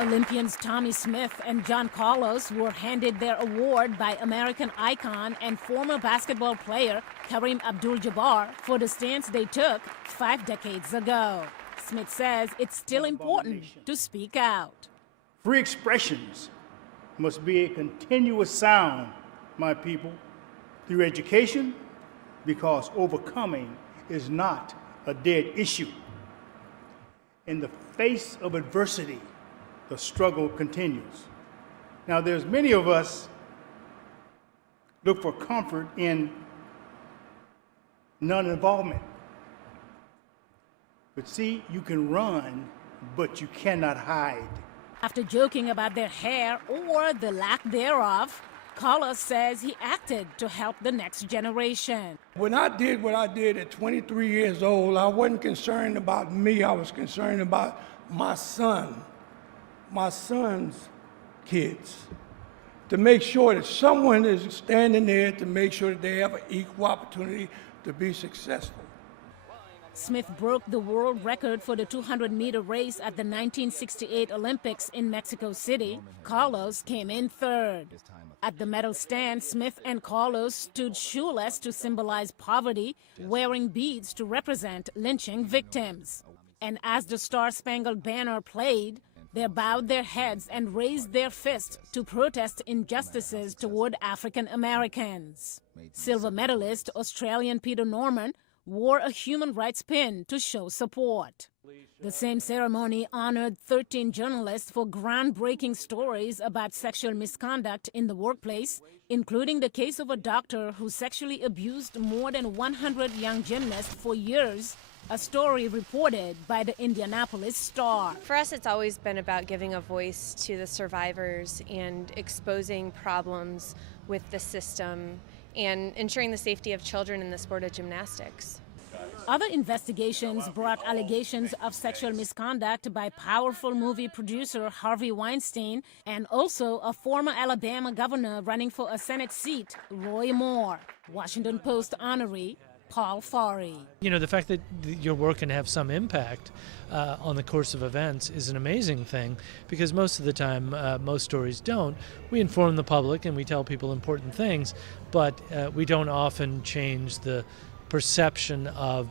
Olympians Tommie Smith and John Carlos were handed their award by American icon and former basketball player Kareem Abdul-Jabbar for the stance they took 5 decades ago. Smith says it's still important to speak out. Free expressions must be a continuous sound, my people, through education, because overcoming is not a dead issue. In the face of adversity, the struggle continues. Now, there's many of us look for comfort in non-involvement. But see, you can run, but you cannot hide. After joking about their hair or the lack thereof, Carlos says he acted to help the next generation. When I did what I did at 23 years old, I wasn't concerned about me. I was concerned about my son's kids, to make sure that someone is standing there to make sure that they have an equal opportunity to be successful. Smith broke the world record for the 200-meter race at the 1968 Olympics in Mexico City. Carlos came in third. At the medal stand, Smith and Carlos stood shoeless to symbolize poverty, wearing beads to represent lynching victims. And as the Star-Spangled Banner played, they bowed their heads and raised their fists to protest injustices toward African Americans. Silver medalist Australian Peter Norman wore a human rights pin to show support. The same ceremony honored 13 journalists for groundbreaking stories about sexual misconduct in the workplace, including the case of a doctor who sexually abused more than 100 young gymnasts for years, a story reported by the Indianapolis Star. For us, it's always been about giving a voice to the survivors and exposing problems with the system and ensuring the safety of children in the sport of gymnastics. Other investigations brought allegations of sexual misconduct by powerful movie producer Harvey Weinstein and also a former Alabama governor running for a Senate seat, Roy Moore. Washington Post honoree Paul Farey. You know, the fact that your work can have some impact on the course of events is an amazing thing, because most of the time, most stories don't. We inform the public and we tell people important things, but we don't often change the perception of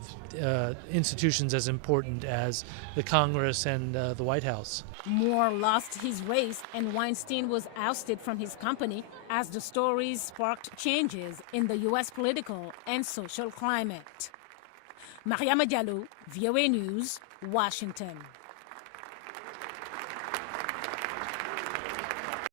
institutions as important as the Congress and the White House. Moore lost his race and Weinstein was ousted from his company as the stories sparked changes in the U.S. political and social climate. Mariama Diallo, VOA News, Washington.